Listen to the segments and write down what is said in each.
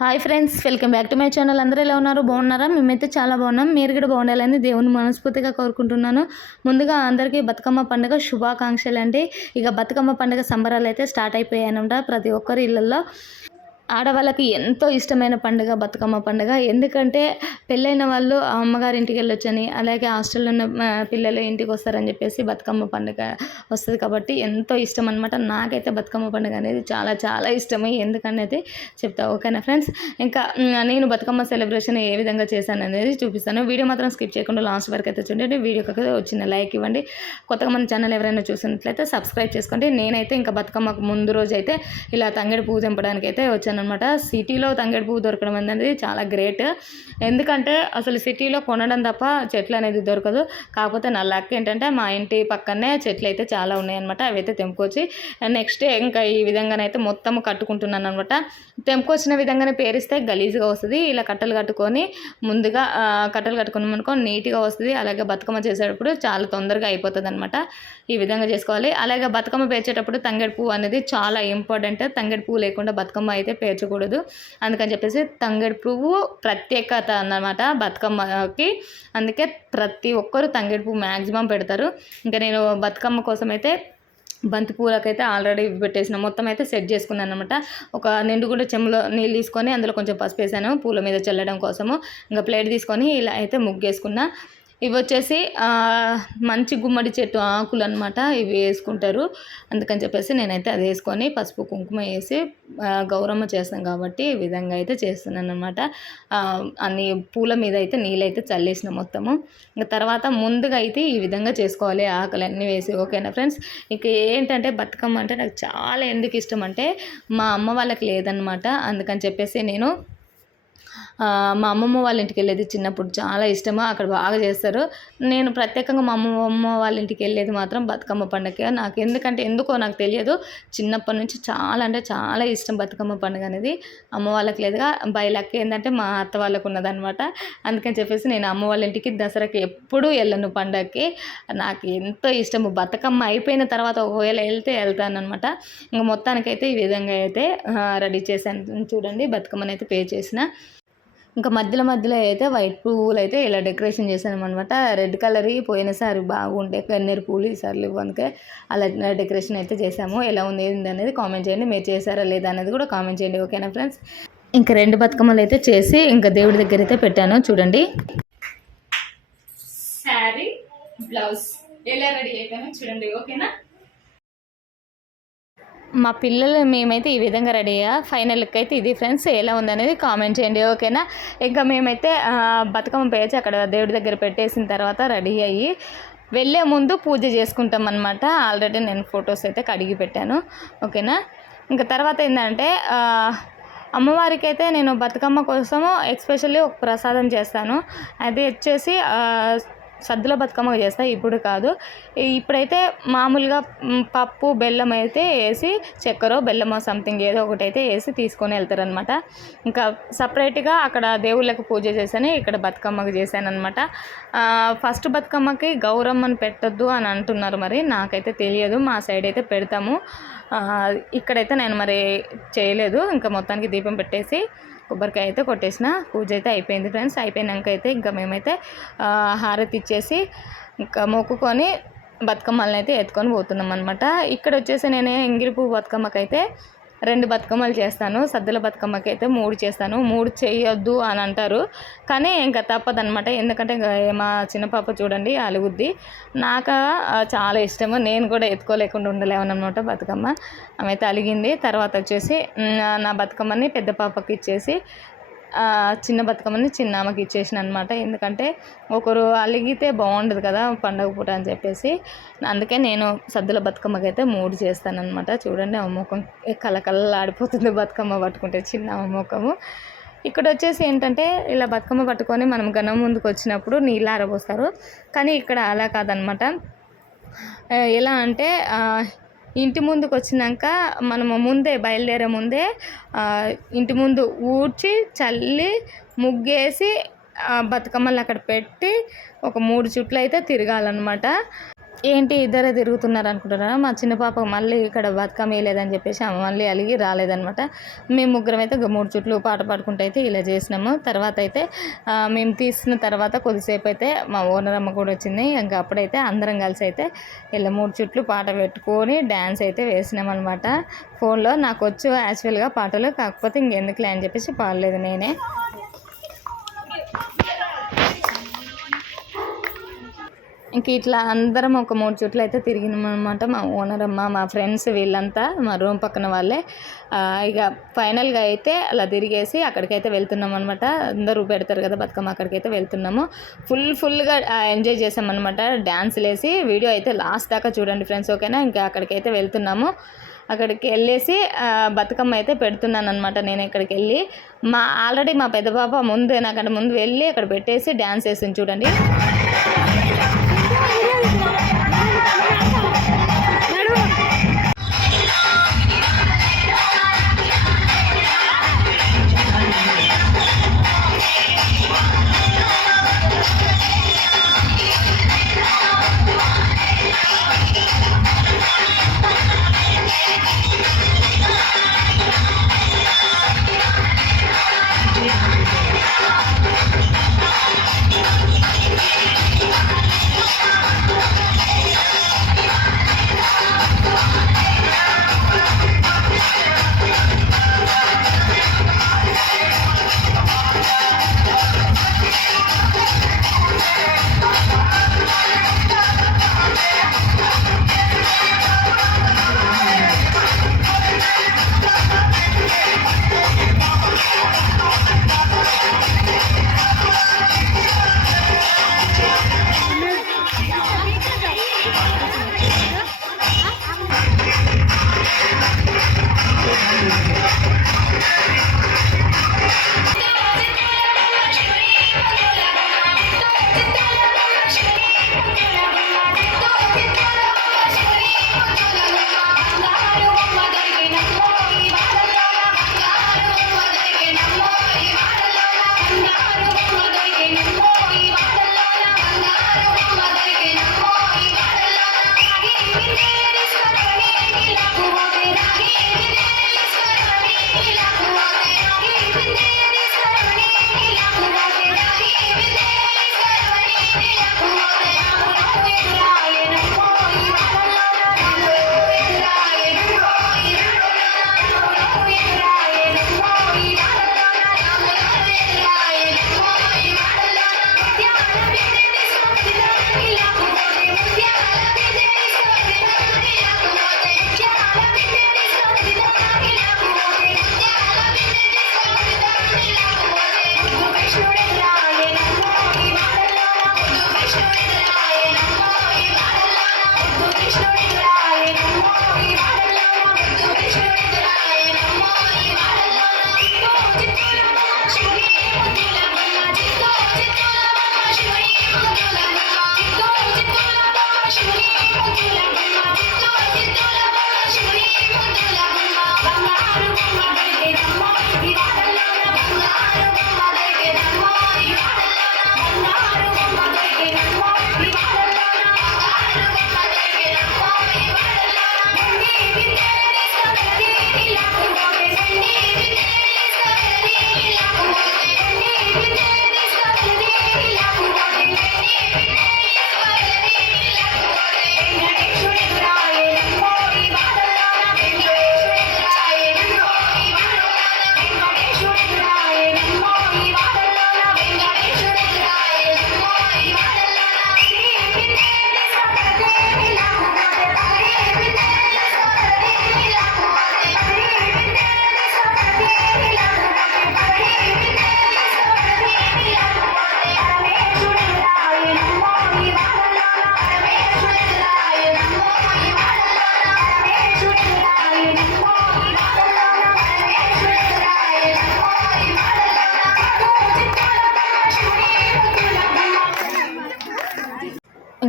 Hi friends, welcome back to my channel. అందరూ ఎలా ఉన్నారు? బాగున్నారా? మేమైతే చాలా బాగున్నాం. మీరు కూడా బాగుండాలని దేవుని మనస్ఫూర్తిగా కోరుకుంటున్నాను. ముందుగా అందరికీ బతుకమ్మ పండుగ శుభాకాంక్షలు అండి. ఇక బతుకమ్మ పండుగ సంబరాలు అయితే స్టార్ట్ అయిపోయాయనమాట ప్రతి ఒక్కరి ఇళ్ళల్లో. ఆడవాళ్ళకి ఎంతో ఇష్టమైన పండుగ బతుకమ్మ పండుగ. ఎందుకంటే పెళ్ళైన వాళ్ళు అమ్మగారి ఇంటికి వెళ్ళొచ్చని, అలాగే హాస్టల్లో ఉన్న పిల్లలు ఇంటికి వస్తారని చెప్పేసి బతుకమ్మ పండుగ వస్తుంది కాబట్టి ఎంతో ఇష్టం అనమాట. నాకైతే బతుకమ్మ పండుగ అనేది చాలా చాలా ఇష్టమే. ఎందుకనేది చెప్తా. ఓకేనా ఫ్రెండ్స్? ఇంకా నేను బతుకమ్మ సెలబ్రేషన్ ఏ విధంగా చేశాను అనేది చూపిస్తాను. వీడియో మాత్రం స్కిప్ చేయకుండా లాస్ట్ వరకు అయితే చూడండి. వీడియోకి వచ్చిన లైక్ ఇవ్వండి. కొత్తగా మన ఛానల్ ఎవరైనా చూసినట్లయితే సబ్స్క్రైబ్ చేసుకోండి. నేనైతే ఇంకా బతుకమ్మకు ముందు రోజు అయితే ఇలా తంగడి పువ్వు తెంపడానికి అయితే వచ్చాను అనమాట. సిటీలో తంగేడు పువ్వు దొరకడం అనేది చాలా గ్రేట్. ఎందుకంటే అసలు సిటీలో కొనడం తప్ప చెట్లు అనేది దొరకదు. కాకపోతే నా లక్ ఏంటంటే మా ఇంటి పక్కనే చెట్లు అయితే చాలా ఉన్నాయన్నమాట. అవి అయితే తెంపుకొచ్చి నెక్స్ట్ డే ఇంకా ఈ విధంగానైతే మొత్తం కట్టుకుంటున్నాను అనమాట. తెంపుకొచ్చిన విధంగానే పేరిస్తే గలీజ్గా వస్తుంది. ఇలా కట్టలు కట్టుకొని ముందుగా కట్టలు కట్టుకున్నాం అనుకో నీట్గా వస్తుంది. అలాగే బతుకమ్మ చేసేటప్పుడు చాలా తొందరగా అయిపోతుంది అనమాట. ఈ విధంగా చేసుకోవాలి. అలాగే బతుకమ్మ పేర్చేటప్పుడు తంగేడు పువ్వు అనేది చాలా ఇంపార్టెంట్. తంగేడు పువ్వు లేకుండా బతుకమ్మ అయితే పేర్చకూడదు. అందుకని చెప్పేసి తంగేడు పువ్వు ప్రత్యేకత అన్నమాట బతుకమ్మకి. అందుకే ప్రతి ఒక్కరు తంగేడు పువ్వు మ్యాక్సిమం పెడతారు. ఇంకా నేను బతుకమ్మ కోసం అయితే బంతి పూలకైతే ఆల్రెడీ పెట్టేసిన మొత్తం అయితే సెట్ చేసుకున్నాను అనమాట. ఒక నిండుగుండ చెంబులో నీళ్ళు తీసుకొని అందులో కొంచెం పసుపు వేసాను పూల మీద చల్లడం కోసము. ఇంకా ప్లేట్ తీసుకొని ఇలా అయితే ముగ్గేసుకున్నా. ఇవి వచ్చేసి మంచి గుమ్మడి చెట్టు ఆకులు అనమాట. ఇవి వేసుకుంటారు. అందుకని చెప్పేసి నేనైతే అది వేసుకొని పసుపు కుంకుమ వేసి గౌరమ్మ చేస్తాం కాబట్టి ఈ విధంగా అయితే చేస్తున్నాను అనమాట. అన్ని పూల మీద అయితే నీళ్ళైతే చల్లేసిన మొత్తము. ఇంకా తర్వాత ముందుగా అయితే ఈ విధంగా చేసుకోవాలి ఆకులన్నీ వేసి. ఓకేనా ఫ్రెండ్స్? ఇక ఏంటంటే బతుకమ్మ అంటే నాకు చాలా ఎందుకు ఇష్టం అంటే మా అమ్మ వాళ్ళకి లేదనమాట. అందుకని చెప్పేసి నేను మా అమ్మమ్మ వాళ్ళ ఇంటికి వెళ్ళేది చిన్నప్పుడు చాలా ఇష్టము. అక్కడ బాగా చేస్తారు. నేను ప్రత్యేకంగా మా అమ్మమ్మ వాళ్ళ ఇంటికి వెళ్ళేది మాత్రం బతుకమ్మ పండుగ. నాకు ఎందుకో నాకు తెలియదు. చిన్నప్పటి నుంచి చాలా అంటే చాలా ఇష్టం బతుకమ్మ పండుగ అనేది. అమ్మ వాళ్ళకి లేదుగా. బై లక్ ఏంటంటే మా అత్త వాళ్ళకు ఉన్నదనమాట. అందుకని చెప్పేసి నేను అమ్మ వాళ్ళ ఇంటికి దసరాకి ఎప్పుడూ వెళ్ళను పండగకి. నాకు ఎంతో ఇష్టము. బతుకమ్మ అయిపోయిన తర్వాత ఒకవేళ వెళ్తానమాట. ఇంకా మొత్తానికైతే ఈ విధంగా అయితే రెడీ చేశాను. చూడండి బతుకమ్మని అయితే పే చేసిన. ఇంకా మధ్యలో అయితే వైట్ పువ్వులు అయితే ఇలా డెకరేషన్ చేశాను అనమాట. రెడ్ కలర్ పోయినసారి బాగుంటే కన్నీరు పూలు ఈసారి లేవు. అందుకే అలా డెకరేషన్ అయితే చేసాము. ఎలా ఉంది ఏంది అనేది కామెంట్ చేయండి. మీరు చేశారా లేదా అనేది కూడా కామెంట్ చేయండి. ఓకేనా ఫ్రెండ్స్? ఇంకా 2 బతుకమ్మలు అయితే చేసి ఇంకా దేవుడి దగ్గర అయితే పెట్టాను. చూడండి శారీ బ్లౌజ్ ఎలా రెడీ అయిపోయాను చూడండి. ఓకేనా? మా పిల్లలు మేమైతే ఈ విధంగా రెడీ అయ్యా. ఫైనల్ లుక్ అయితే ఇది ఫ్రెండ్స్. ఎలా ఉందనేది కామెంట్ చేయండి. ఓకేనా? ఇంకా మేమైతే బతుకమ్మ పేర్చి అక్కడ దేవుడి దగ్గర పెట్టేసిన తర్వాత రెడీ అయ్యి వెళ్ళే ముందు పూజ చేసుకుంటాం అనమాట. ఆల్రెడీ నేను ఫొటోస్ అయితే కడిగి పెట్టాను. ఓకేనా? ఇంకా తర్వాత ఏంటంటే అమ్మవారికి అయితే నేను బతుకమ్మ కోసము ఎస్పెషల్లీ ఒక ప్రసాదం చేస్తాను. అది వచ్చేసి సద్దుల బతుకమ్మ చేస్తా. ఇప్పుడు కాదు. ఇప్పుడైతే మామూలుగా పప్పు బెల్లం అయితే వేసి చక్కెర బెల్లమో సంథింగ్ ఏదో ఒకటి అయితే వేసి తీసుకొని వెళ్తారనమాట. ఇంకా సపరేట్గా అక్కడ దేవుళ్ళకి పూజ చేశాను. ఇక్కడ బతుకమ్మకి చేశాను అనమాట. ఫస్ట్ బతుకమ్మకి గౌరమ్మని పెట్టొద్దు అని అంటున్నారు. మరి నాకైతే తెలియదు. మా సైడ్ అయితే పెడతాము. ఇక్కడైతే నేను మరి చేయలేదు. ఇంకా మొత్తానికి దీపం పెట్టేసి కొబ్బరికాయ అయితే కొట్టేసిన. పూజ అయితే అయిపోయింది ఫ్రెండ్స్. అయిపోయినాక అయితే ఇంకా మేమైతే హారతి ఇచ్చేసి ఇంకా మొక్కుకొని బతుకమ్మల్ని అయితే ఎత్తుకొని పోతున్నాం అనమాట. ఇక్కడ వచ్చేసి నేను ఎంగిలి పువ్వు బతుకమ్మకైతే 2 బతుకమ్మలు చేస్తాను. సద్దుల బతుకమ్మకి అయితే 3 చేస్తాను. 3 చేయొద్దు అని అంటారు. కానీ ఇంకా తప్పదనమాట. ఎందుకంటే మా చిన్న పాప చూడండి అలుగుద్ది. నాకు చాలా ఇష్టము. నేను కూడా ఎత్తుకోలేకుండా ఉండలేమన్నమాట బతుకమ్మ. ఆమె అయితే అలిగింది. తర్వాత వచ్చేసి నా బతుకమ్మని పెద్ద పాపకి ఇచ్చేసి చిన్న బతుకమ్మని చిన్న ఆమెకి ఇచ్చేసిన అనమాట. ఎందుకంటే ఒకరు అలిగితే బాగుండదు కదా పండగ పూట అని చెప్పేసి. అందుకే నేను సద్దుల బతుకమ్మకి అయితే 3 చేస్తానమాట. చూడండి ఆ ముఖం కలకలలాడిపోతుంది బతుకమ్మ పట్టుకుంటే చిన్న ముఖము. ఇక్కడ వచ్చేసి ఏంటంటే ఇలా బతుకమ్మ పట్టుకొని మనం గణం ముందుకు వచ్చినప్పుడు నీళ్ళు ఆరబోస్తారు. కానీ ఇక్కడ అలా కాదనమాట. ఎలా అంటే ఇంటి ముందుకు వచ్చినాక మనము ముందే బయలుదేరే ముందే ఇంటి ముందు ఊడ్చి చల్లి ముగ్గేసి బతుకమ్మలు అక్కడ పెట్టి ఒక 3 చుట్లు అయితే తిరగాలన్నమాట. ఏంటి ఇద్దరే తిరుగుతున్నారు అనుకుంటున్నారా? మా చిన్న పాప మళ్ళీ ఇక్కడ బతుకమ్మ వేయలేదని చెప్పేసి ఆమె మళ్ళీ అలిగి రాలేదనమాట. మేము ముగ్గురం అయితే 3 చుట్లు పాట పాడుకుంటూ అయితే ఇలా చేసినాము. తర్వాత అయితే మేము తీసిన తర్వాత కొద్దిసేపు అయితే మా ఓనర్ అమ్మ కూడా వచ్చింది. ఇంకా అప్పుడైతే అందరం కలిసి అయితే ఇలా 3 చుట్లు పాట పెట్టుకొని డ్యాన్స్ అయితే వేసినాం అనమాట. ఫోన్లో నాకు వచ్చు యాక్చువల్గా పాటలు, కాకపోతే ఇంకెందుకులే అని చెప్పేసి పాడలేదు నేనే. ఇంక ఇట్లా అందరం ఒక 3 చుట్లు అయితే తిరిగినాం అనమాట. మా ఓనర్ అమ్మ, మా ఫ్రెండ్స్ వీళ్ళంతా మా రూమ్ పక్కన వాళ్ళే. ఇక ఫైనల్గా అయితే అలా తిరిగేసి అక్కడికైతే వెళ్తున్నాం అనమాట. అందరూ పెడతారు కదా బతుకమ్మ, అక్కడికైతే వెళ్తున్నాము. ఫుల్గా ఎంజాయ్ చేసామన్నమాట. డ్యాన్సులు వేసి వీడియో అయితే లాస్ట్ దాకా చూడండి ఫ్రెండ్స్, ఓకేనా? ఇంకా అక్కడికైతే వెళ్తున్నాము. అక్కడికి వెళ్ళేసి బతుకమ్మ అయితే పెడుతున్నాను అనమాట. నేను ఇక్కడికి వెళ్ళి ఆల్రెడీ మా పెద్ద పాప నాకంటే ముందు వెళ్ళి అక్కడ పెట్టేసి డ్యాన్స్ వేసింది చూడండి.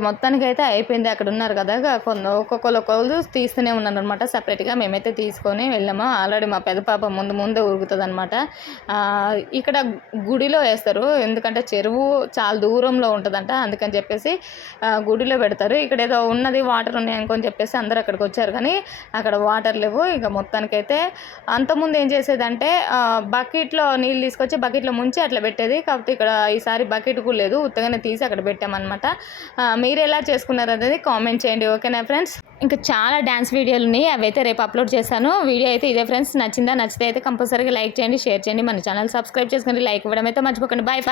ఇంకా మొత్తానికైతే అయిపోయింది. అక్కడ ఉన్నారు కదా ఒక్కొక్కరు తీస్తూనే ఉన్నారనమాట సపరేట్గా. మేమైతే తీసుకొని వెళ్ళాము. ఆల్రెడీ మా పెద్ద పాప ముందే ఉరుకుతుంది అనమాట. ఇక్కడ గుడిలో వేస్తారు, ఎందుకంటే చెరువు చాలా దూరంలో ఉంటుందంట, అందుకని చెప్పేసి గుడిలో పెడతారు. ఇక్కడ ఏదో ఉన్నది వాటర్ ఉన్నాయి అనుకొని చెప్పేసి అందరూ అక్కడికి వచ్చారు, కానీ అక్కడ వాటర్ లేవు. ఇక మొత్తానికైతే అంతకుముందు ఏం చేసేదంటే బకెట్లో నీళ్ళు తీసుకొచ్చి బకెట్లో ముంచి అట్లా పెట్టేది. కాకపోతే ఇక్కడ ఈసారి బకెట్ కూడా లేదు, ఉత్తగానే తీసి అక్కడ పెట్టామన్నమాట. మీరు ఎలా చేసుకున్నారు అనేది కామెంట్ చేయండి, ఓకేనా ఫ్రెండ్స్. ఇంకా చాలా డ్యాన్స్ వీడియోలు ఉన్నాయి, అవి అయితే రేపు అప్లోడ్ చేశాను. వీడియో అయితే ఇదే ఫ్రెండ్స్. నచ్చితే అయితే కంపల్సరీగా లైక్ చేయండి, షేర్ చేయండి, మన ఛానల్ సబ్స్క్రైబ్ చేసుకోండి, లైక్ ఇవ్వడం అయితే మర్చిపోకండి. బాయ్.